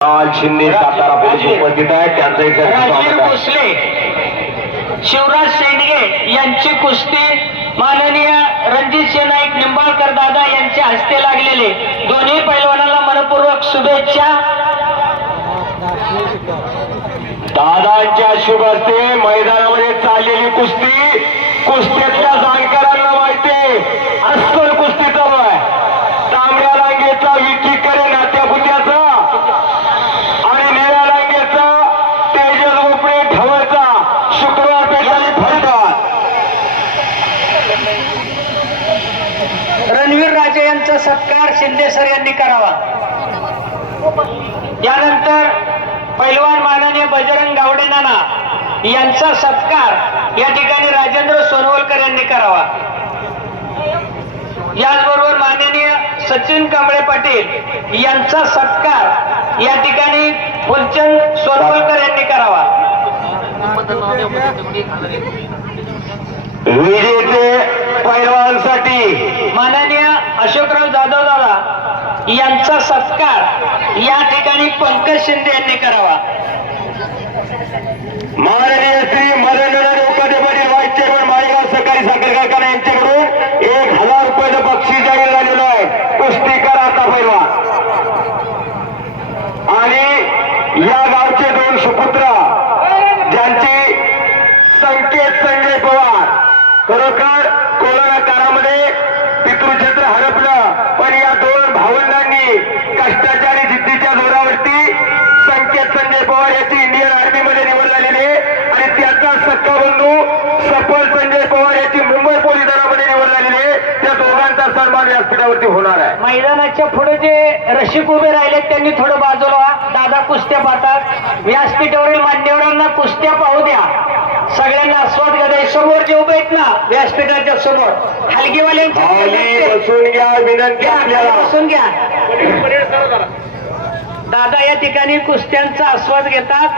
Shinde Satara police उपस्थित आहेत त्यांचं एक राजवीर स्वागत आहे. भोसले शिवराज शेंडगे यांची कुस्ती माननीय रणजित नाईक निंबाळकर दादा यांच्या हस्ते लागलेले दोन्ही पैलवानाला मनपूर्वक शुभेच्छा दादांच्या शुभ हस्ते मैदानामध्ये चाललेली कुस्ती कुस्तीतल्या जाणकारांना माहिती अस्सल कुस्ती चालू आहे तांबड्या रांगेचा विकी करे नात्या पुत्याचा आणि निळ्या रांगेचा तेजस गोपळे ढवळचा शुक्रवार पेठाने फलतात रणवीर राजे यांचा सत्कार शिंदे सर यांनी करावा. यानंतर पैलवान माननीय बजरंग गावडे नाना यांचा सत्कार या ठिकाणी राजेंद्र सोनवलकर यांनी करावा. याचबरोबर माननीय सचिन कांबळे पाटील यांचा सत्कार या ठिकाणी फुलचंद सोनवलकर यांनी करावा. विजेते पैलवानसाठी. माननीय अशोकराव जाधव दादा यांचा सत्कार या ठिकाणी पंकज शिंदे यांनी करावा. माननीय त्याचा बंधू सफल संजय पवार याची मुंबई पोलीस दलामध्ये निवड झालेली आहे. त्या दोघांचा सन्मान व्यासपीठावरती होणार आहे. मैदानाच्या पुढे जे रसिक उभे राहिले त्यांनी थोडं बाजूला. दादा कुस्त्या पाहतात. व्यासपीठावरील मान्यवरांना कुस्त्या पाहू द्या. सगळ्यांना आस्वाद घ्या. समोर जे उभे आहेत ना व्यासपीठाच्या समोर. हलगीवाल्यांच्या बसून घ्या विनंती आपल्याला. बसून घ्या. दादा या ठिकाणी कुस्त्यांचा आस्वाद घेतात.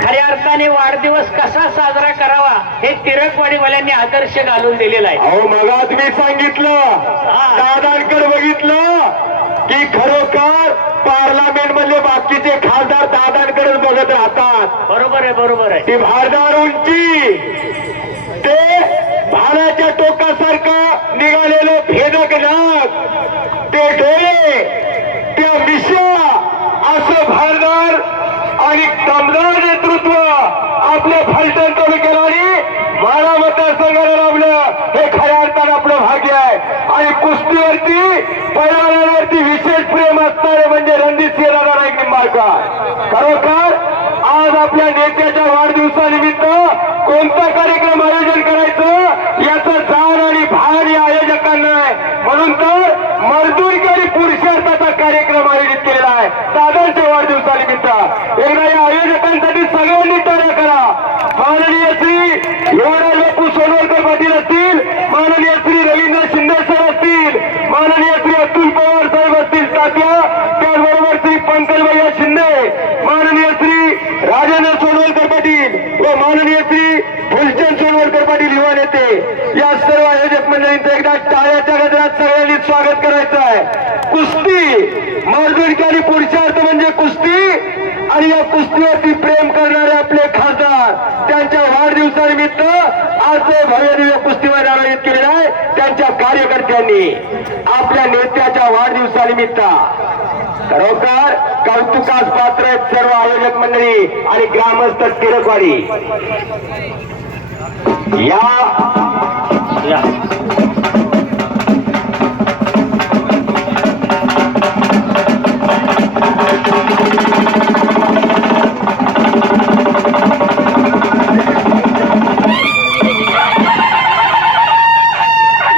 खऱ्या अर्थाने वाढदिवस कसा साजरा करावा हे तिरकवाडीवाल्यांनी आदर्श घालून दिलेला आहे. अहो मगात मी सांगितलं दादांकडे बघितलं की खरोखर पार्लमेंट मधले बाकीचे खासदार दादांकडे बघत राहतात. बरोबर आहे बरोबर आहे. ती भारदार उंची ते भालाच्या टोकासारखं निघालेलं भेदक नाक ते डोळे त्या मिशा असं भारदार आणि दमदार नेतृत्व आपल्या फलटण तालुक्याला आणि माळा मतदारसंघाला लावलं हे खऱ्या अर्थानं आपलं भाग्य आहे आणि कुस्तीवरती पैलवानावरती विशेष प्रेम असणारे म्हणजे रणजित सिंहदादा नाईक निंबाळकर खरोखर आज आपल्या नेत्याच्या वाढदिवसानिमित्त कोणता कार्यक्रम आयोजन करायचं याचं जाण आणि भान या आयोजकांना आहे म्हणून तर मजदूर आणि पुरुषार्थाचा कार्यक्रम आयोजित केलेला आहे दादांच्या वाढदिवसानिमित्त एकदा या आयोजकांसाठी सगळ्यांनी टाळ्या करा माननीय श्री युवराज बापू सोनवलकर पाटील असतील माननीय श्री रवींद्र शिंदे सर असतील माननीय श्री अतुल पवार साहेब असतील तात्या त्याचबरोबर श्री पंकज भैया शिंदे माननीय श्री राजेंद्र सोनवलकर पाटील व माननीय श्री फुलचंद सोनवलकर पाटील युवा नेते या सर्व आयोजक मंडळींचं एकदा टाळ्याच्या गजरात सगळ्यांनी स्वागत करायचं आहे कुस्ती आणि पुरुषार्थ म्हणजे कुस्ती. आणि या कुस्तीवरती प्रेम करणारे आपले खासदार. त्यांच्या वाढदिवसानिमित्त आज भव्य दिव्य आयोजित केलेला आहे त्यांच्या कार्यकर्त्यांनी. आपल्या नेत्याच्या वाढदिवसानिमित्त. खरोखर कौतुकास पात्र आहेत सर्व आयोजक मंडळी आणि ग्रामस्थ तिरकवाडी. या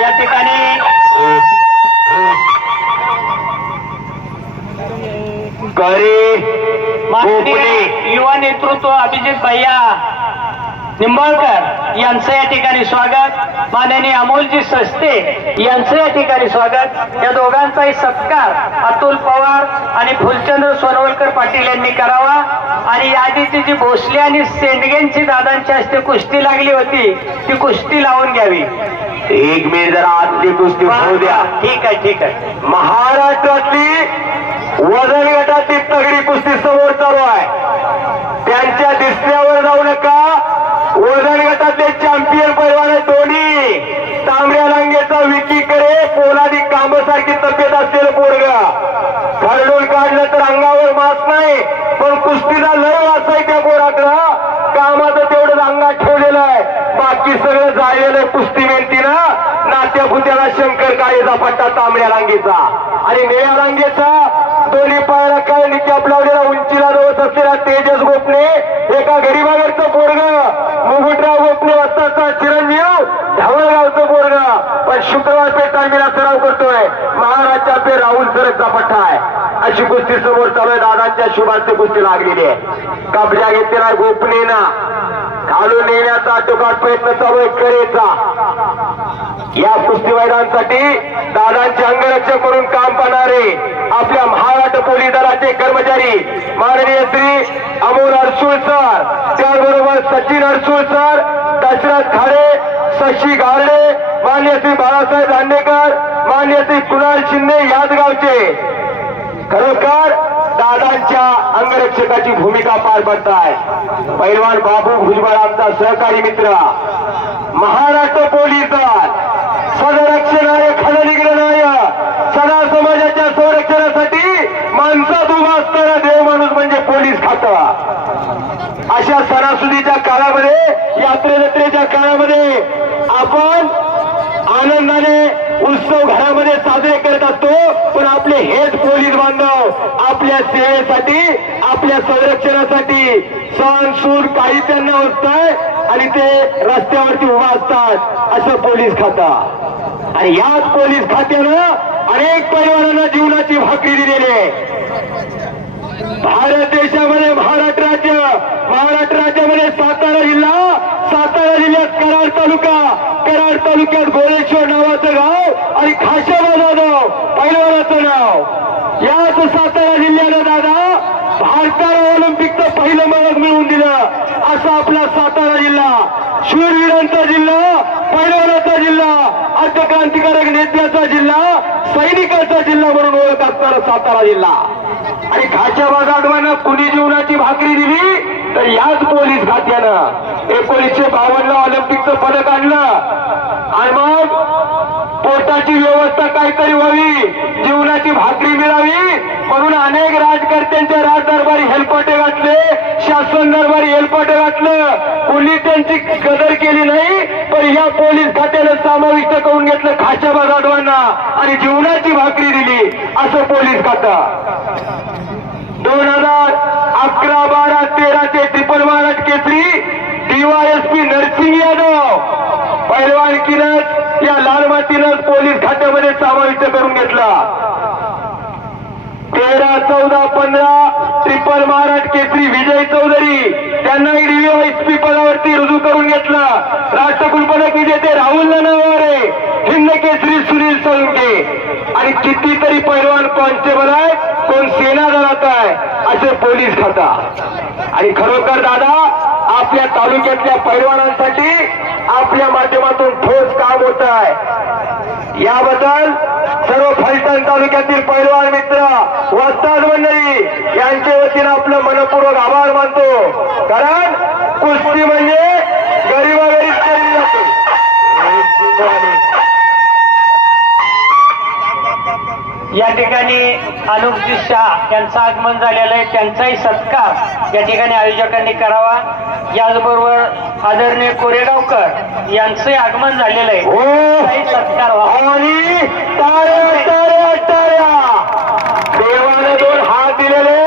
या. ठिकाणी माननीय युवा नेतृत्व अभिजित भैया निंबाळकर यांचं या ठिकाणी स्वागत. माननीय अमोलजी सस्ते यांचं या ठिकाणी स्वागत. या दोघांचाही सत्कार अतुल पवार आणि फुलचंद्र सोनवलकर पाटील यांनी करावा. आणि यादीची जी भोसले आणि सेंडगेंची दादांच्या हस्ते कुस्ती लागली होती ती कुस्ती लावून घ्यावी. एक मिनिट जरा आतली कुस्ती होऊ द्या. ठीक आहे ठीक आहे. महाराष्ट्रातली वजन गटाची तगडी कुस्ती समोर कुस्ती मेंतीनं नात्या भुत्याला शंकर काळेचा पट्टा तांबड्या रांगेचा. आणि निळ्या रांगेचा दोन्ही पायाला काय निकाप लावलेला उंचीला जवळ असलेला तेजस गोपणे एका गरीबावरचं पोरग. मुगुटराव गोपणे वस्ताचा चिरंजीव ढवळगावचं पोरग. पण शुक्रवार पेठ तालमीला सराव करतोय. महाराजच्या पे राहुल सरकचा पट्टा आहे. अशी कुस्ती समोर चालू आहे. दादांच्या शुभाची कुस्ती लागलेली आहे. कब्जा घेतलेला गोपनेना. घालून नेण्याचा टोकाट प्रयत्न चालू आहे करेचा. या कुस्ती मैदानसाठी दादांचे अंगरक्षक म्हणून काम करणारे आपल्या महाराष्ट्र पोलीस दलाचे कर्मचारी माननीय श्री अमोल अडसूळ सर त्याचबरोबर सचिन अडसूळ सर दशरथ खाडे शशी गारडे मान्य श्री बाळासाहेब दांडेकर मान्य श्री कुणाल शिंदे याच गावचे खरोखर दादांच्या अंगरक्षकाची भूमिका पार पडताय. पैलवान बाबू भुजबळ आमचा सहकारी मित्र. महाराष्ट्र पोलीस दल. सदरक्षणाय खलनिग्रहणाय सदा समाजाच्या संरक्षणासाठी माणसात उभा असणारा देव माणूस म्हणजे पोलीस खातं. अशा सणासुदीच्या काळामध्ये यात्रे जत्रेच्या काळामध्ये आपण आनंदाने उत्सव घरामध्ये साजरे करत असतो. पण आपले हेच पोलीस बांधव आपल्या सेवेसाठी आपल्या संरक्षणासाठी सण सूर काही त्यांना असतंय आणि ते रस्त्यावरती उभा असतात. असं पोलीस खातं. आणि याच पोलीस खात्यानं अनेक परिवारांना जीवनाची भाकरी दिलेली आहे. भारत देशामध्ये महाराष्ट्र राज्य महाराष्ट्र राज्यामध्ये सातारा जिल्हा सातारा जिल्ह्यात कराड तालुका कराड तालुक्यात गोरेश्वर नावाचं गाव आणि खाशाबाद पैलवानाचं नाव. याच सातारा जिल्ह्यानं दादा भारताला ऑलिम्पिकचं पहिलं पदक मिळवून दिलं. असा आपला सातारा जिल्हा. शूरवीरांचा जिल्हा पैलवानाचा जिल्हा क्रांतिकारक नेत्याचा जिल्हा सैनिकाचा जिल्हा म्हणून ओळख असणारा सातारा जिल्हा. आणि खाच्या बाजारवानं कुणी जीवनाची भाकरी दिली तर याच पोलीस खात्यानं. एकोणीसशे बावन्न ऑलिम्पिकचं पदक आणलं. आणि मग पोटाची व्यवस्था काहीतरी व्हावी जीवनाची भाकरी मिळावी म्हणून अनेक राजकर्त्यांच्या राजदरबारी हेलपाटे घातले शासन दरबारी हेलपाटे घातलं. कुणी त्यांची कदर केली नाही पण या पोलीस खात्यानं समाविष्ट करून घेतलं खाच्या जाधवांना आणि जीवनाची भाकरी दिली असं पोलीस खातं. दोन हजार अकरा बारा तेराचे ट्रिपल महाराज केसरी डीवायएसपी नरसिंह यादव. पैलवानकीनंच या लाल मातीनं पोलीस खात्यामध्ये समाविष्ट करून घेतला. तेरा चौदा पंधरा ट्रिपल महाराज केसरी विजय चौधरी. त्यांनाही डीवायएसपी पदावरती रुजू करून घेतला. राष्ट्रकुलपदक विजेते राहुल नवारे हिंद केसरी सुनील सोलंके आणि कितीतरी पैलवान कॉन्स्टेबल आहे कोण सेना दलात आहे असे पोलीस खाता आणि खरोखर दादा आपल्या तालुक्यातल्या पैलवानांसाठी आपल्या माध्यमातून ठोस काम होत आहे. याबद्दल सर्व फलटण तालुक्यातील पैलवान मित्र वस्ताद मंडळी यांच्या वतीनं आपलं मनपूर्वक आभार मानतो कारण कुस्ती म्हणजे गरीबागरीब केली जाते या ठिकाणी अनुपजी शाह यांचं आगमन झालेलं आहे. त्यांचाही सत्कार या ठिकाणी आयोजकांनी करावा. याचबरोबर आदरणीय कोरेगावकर यांचंही आगमन झालेलं आहे. हो. सत्कार व्हावा. आणि टाळ्या टाळ्या टाळ्या देवाने दोन हात दिलेले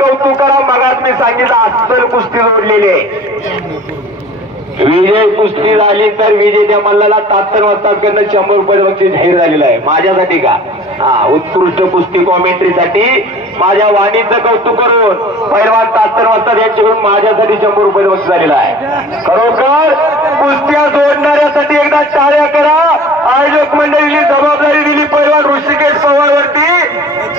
कौतुकाला जरा मगात मी सांगितलं अस्सल कुस्ती जोडलेली आहे. विजय कुस्ती झाली तर विजेत्या मल्लाला तात्तर वाजताकडनं शंभर रुपये बक्षीस जाहीर झालेलं आहे. माझ्यासाठी का? हा उत्कृष्ट कुस्ती कॉमेंट्रीसाठी माझ्या वाणीचं कौतुक करून पैलवान तात्तर वाजता यांच्याकडून माझ्यासाठी शंभर रुपये बक्षीस झालेलं आहे. खरोखर कुस्त्या जोडणाऱ्यासाठी एकदा टाळ्या करा. आयोजक मंडळीने जबाबदारी दिली पैलवान ऋषिकेश पवारवरती.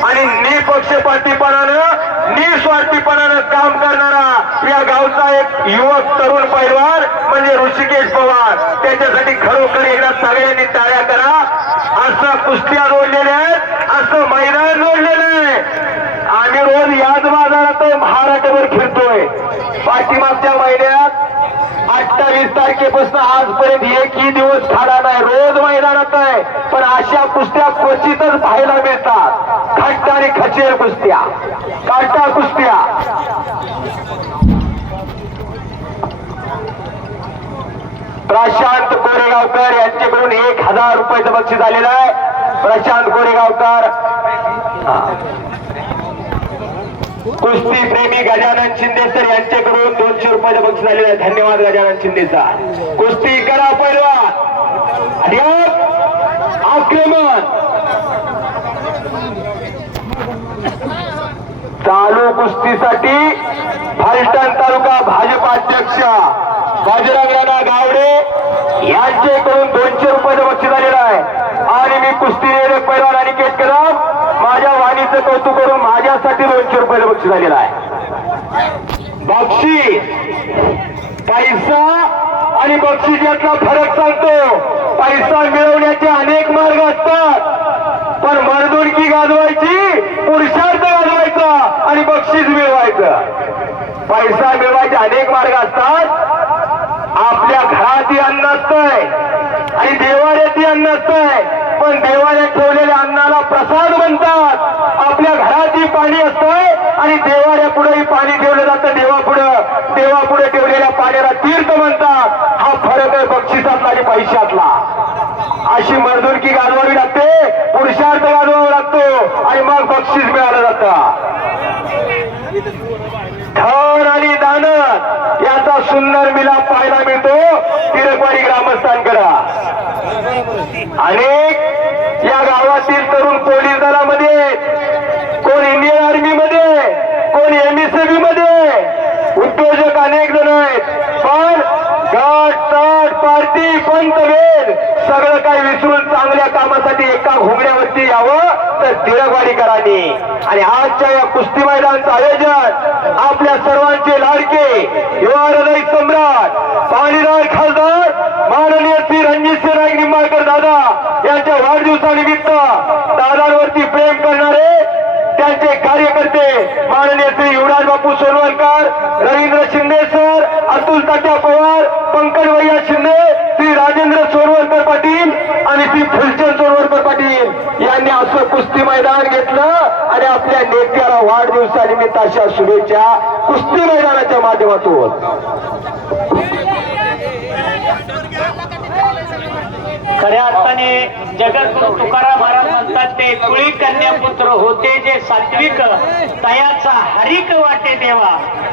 आणि निपक्षपातीपणानं निस्वार्थीपणानं काम करणारा या गावचा एक युवक तरुण पैलवान म्हणजे ऋषिकेश पवार. त्याच्यासाठी खरोखर एकदा सगळ्यांनी टाळ्या करा. असं कुस्त्या जोडलेल्या आहेत असं मैदान जोडलेलं आहे. आम्ही रोज याच बाजारात महाराष्ट्रभर फिरतोय पाठीमागच्या महिन्यात अठ्ठावीस तारखेपासून आजपर्यंत एकही दिवस खाडा नाही. रोज मैदानात आहे पण अशा कुस्त्या क्वचितच पाहायला मिळतात. खट्ट आणि खचेर कुस्त्या. काटा कुस्त्या. प्रशांत कोरेगावकर यांच्याकडून एक हजार रुपयाचं बक्षीस आलेलं आहे. प्रशांत कोरेगावकर. कुस्ती प्रेमी गजानन शिंदे सर यांच्याकडून दोनशे रुपयाचं बक्षीस आलेलं आहे. धन्यवाद गजानन शिंदेचा. कुस्ती करा पैलवान. आक्रमण. चालू कुस्तीसाठी फलटण तालुका भाजपा अध्यक्ष बजरंग राणा गावडे यांच्याकडून दोनशे रुपयाचं बक्षीस आलेलं आहे. आणि मी कुस्ती निरोधक पैलवान अनिकेत कदम माझ्या वाणीचं कौतुक करून माझ्यासाठी दोनशे रुपयाचं बक्षीस आलेलं आहे. बक्षीस पैसा आणि बक्षीस यातला फरक सांगतो. पैसा मिळवण्याचे अनेक मार्ग असतात पण मर्दुणकी गाजवायची पुरुषार्थ गाजवायचा आणि बक्षीस मिळवायचं पैसा मिळवायचे अनेक मार्ग असतात. आपल्या घरातही अन्न असतंय आणि देवाऱ्यातही अन्न असतंय पण देवाऱ्यात ठेवलेल्या अन्नाला प्रसाद म्हणतात. आपल्या घरातही पाणी असतंय आणि देवाऱ्या पुढेही पाणी ठेवलं जातं देवापुढं. देवापुढे ठेवलेल्या पाण्याला तीर्थ म्हणतात. हा फरक आहे बक्षिसातला आणि पैशातला. अशी मर्दुरकी गाजवावी लागते. पुरुषार्थ गाजवावा लागतो. आणि मग बक्षीस मिळालं जातं. आणि दानत याचा सुंदर मिलाप पाहायला मिळतो. तिरकवाडी ग्रामस्थांकडा. अनेक या गावातील तरुण पोलीस दलामध्ये कोण इंडियन आर्मी मध्ये कोण एमएसएबी मध्ये उद्योजक अनेक जण आहेत. पण गट तट पार्टी पंत वेद सगळं काही विसरून चांगल्या कामासाठी एका घोगड्यावरती यावं. तर तिरकवाडीकरांनी आणि आजच्या या कुस्ती मैदानाचं आयोजन आपल्या सर्वांचे लाडके युवा हृदय सम्राट पाणीदार खासदार माननीय श्री रणजित नाईक निंबाळकर दादा यांच्या वाढदिवसानिमित्त दादांवरती प्रेम करणारे त्यांचे कार्यकर्ते माननीय श्री युवराज बापू सोनवलकर रवींद्र शिंदे सर अतुल तात्या पवार पंकज भैया शिंदे श्री राजेंद्र सोनवलकर पाटील आणि श्री फुलचंद सोनवलकर पाटील यांनी असं कुस्ती मैदान घेतलं आणि आपल्या नेत्याला वाढदिवसानिमित्त अशा शुभेच्छा कुस्ती मैदानाच्या माध्यमातून. खऱ्या अर्थाने जगद्गुरु तुकाराम महाराज म्हणतात ते कुळी कन्यापुत्र होते जे सात्विक तयाचा हरिक वाटे देवा.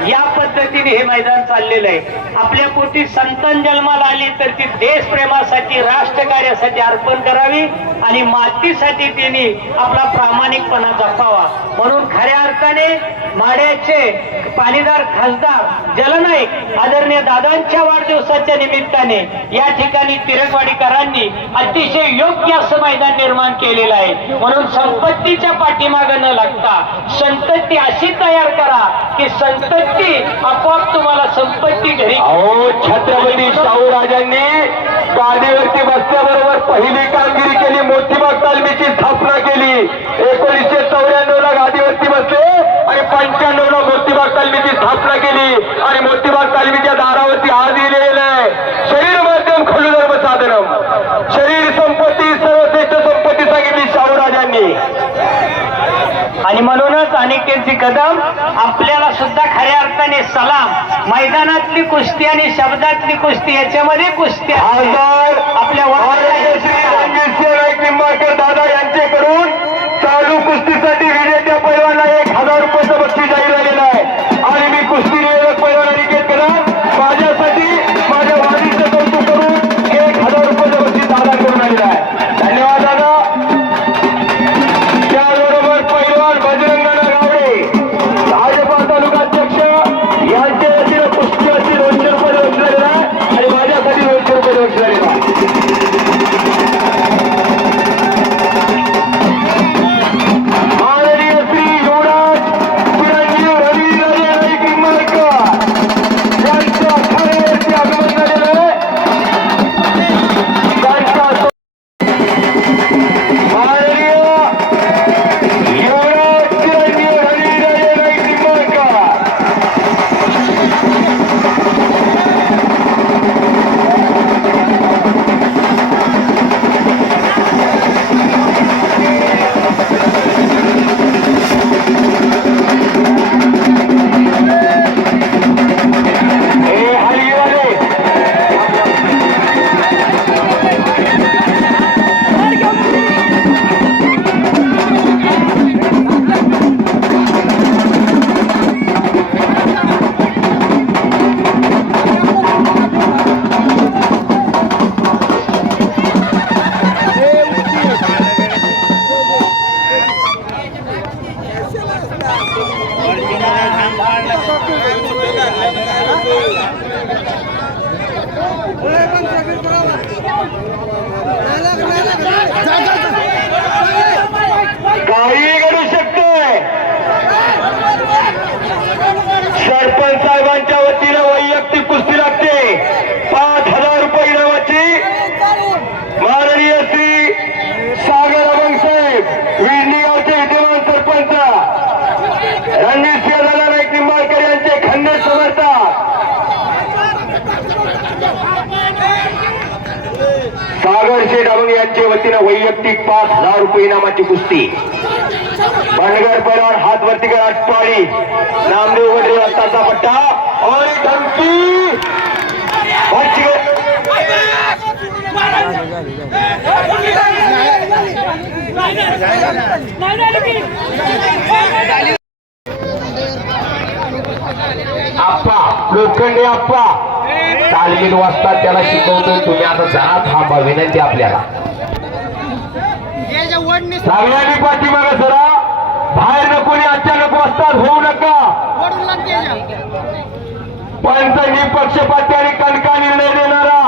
या पद्धतीने हे मैदान चाललेलं आहे. आपल्या पोटी संतान जन्माला आली तर ती देशप्रेमासाठी राष्ट्रकार्यासाठी अर्पण करावी आणि मातीसाठी त्यांनी आपला प्रामाणिकपणा जपावा. म्हणून खऱ्या अर्थाने माड्याचे पाणीदार खासदार जलनायक आदरणीय दादांच्या वाढदिवसाच्या निमित्ताने या ठिकाणी तिरकवाडीकरांनी अतिशय योग्य असं मैदान निर्माण केलेलं आहे. म्हणून संपत्तीच्या पाठीमागं न लागता संतती अशी तयार करा की संतती आपोआप तुम्हाला संपत्ती घरी छत्रपती शाहू राजांनी गादीवरती बसल्याबरोबर पहिली कामगिरी केली मोठी कदम आपल्याला सुद्धा खऱ्या अर्थाने सलाम. मैदानातली कुस्ती आणि शब्दातली कुस्ती याच्यामध्ये कुस्ती वैयक्तिक पाच हजार रुपये इनामाची कुस्ती. बनगर परिवार हात वरती कर आटपाडी नामदेव वडे रस्ताचा पट्टा. और धमकी. आप्पा लोखंडे आप्पा. तालमीन वाजता त्याला शिकवतो तुम्ही. आता जरा थांबा विनंती आपल्याला. सगळ्यांनी पाठीमागे सरा बाहेर नको आणि अचानक वाजतात होऊ नका. पंच निपक्षपाती आणि कणका निर्णय देणारा.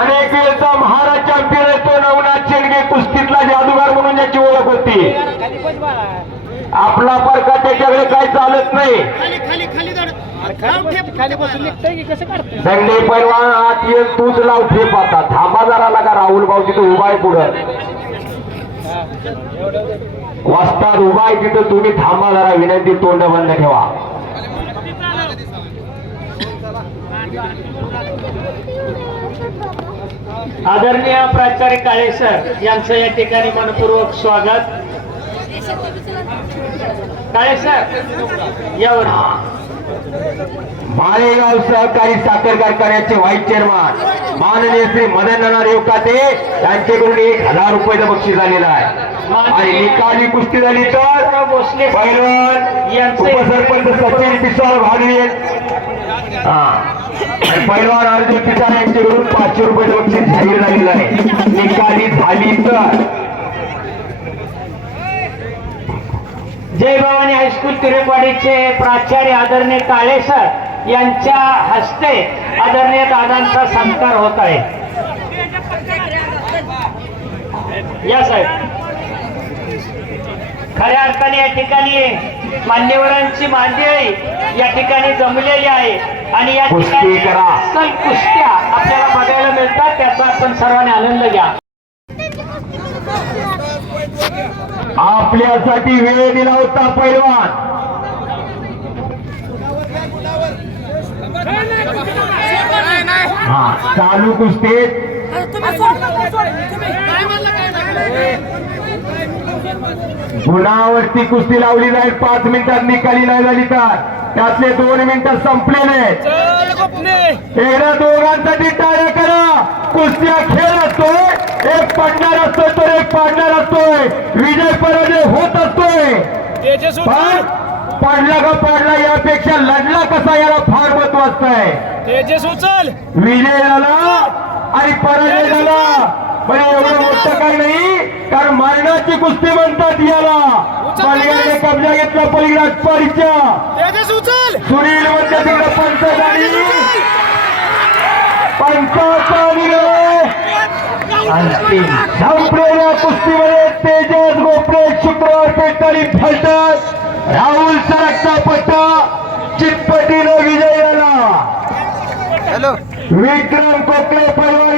अनेक वेळचा महाराज चॅम्पियन येतो नवनाथ शेंडगे कुस्तीतला जादूगार म्हणून याची ओळख होती. आपला परका त्याच्याकडे काय चालत नाही. दंडे पैलवान आत ये तूच लाव ठेप आता. थांबा जरा लागा राहुल भाऊ तिथं उभा आहे पुढं. वाजतात उभा आहे तिथं तुम्ही थांबा जरा विनंती तोंड बंद ठेवा. आदरणीय प्राचार्य काळे सर यांचं या ठिकाणी मनपूर्वक स्वागत. काळे सर यावर माळेगाव सहकारी साखर कारखान्याचे व्हाईस चेअरमन माननीय श्री मदन नाना रेवकाते यांच्याकडून एक हजार रुपयाचं बक्षीस झालेलं आहे. आणि निकाली कुस्ती झाली तर पैलवान यांचे- उपसरपंच सचिन पिसाळ भागवेल हा. पैलवान अर्जुन पिसाळ यांच्याकडून पाचशे रुपयाचं बक्षीस जाहीर झालेलं आहे. निकाली झाली तर जय भवानी हायस्कूल तिरेपाडीचे प्राचार्य आदरणीय काळे सर यांच्या हस्ते आदरणीय दादांचा सत्कार होत आहे. या साहेब. खऱ्या अर्थाने या ठिकाणी मान्यवरांची मांदिळी या ठिकाणी जमलेली आहे आणि या ठिकाणी कुस्त्या आपल्याला बघायला मिळतात त्याचा आपण सर्वांनी आनंद घ्या. आपल्यासाठी वेळ दिला होता पैलवान. हा चालू कुस्तीत. गुणावरती कुस्ती लावली जाईल पाच मिनिटात निकाली नाही झाली तर. त्यातले दोन मिनिटं संपलेले. एकदा दोघांसाठी टाळ्या करा. कुस्त्या खेळ असतोय. एक पडणार असतोय तर एक पाडणार असतोय. विजय पराजय होत असतोय. पण पडला का पडला यापेक्षा लढला कसा याला फार महत्वाचं आहे विजय झाला आणि पराजय झाला. पण एवढं मोठं काही नाही कारण मरणाची कुस्ती म्हणतात याला. पलीकडे कब्जा घेतला पलीकडे उचल. सुनील म्हणते तिकडे पंच झाली पंचाचा निर्णय अंतिम संपलेल्या कुस्तीमध्ये तेजस गोपरे शुक्रवार पेटाळी फलटण. राहुल सरकचा पट्टा. चितपटीनं विजय झाला. हॅलो. विक्रम कोकळे पैलवान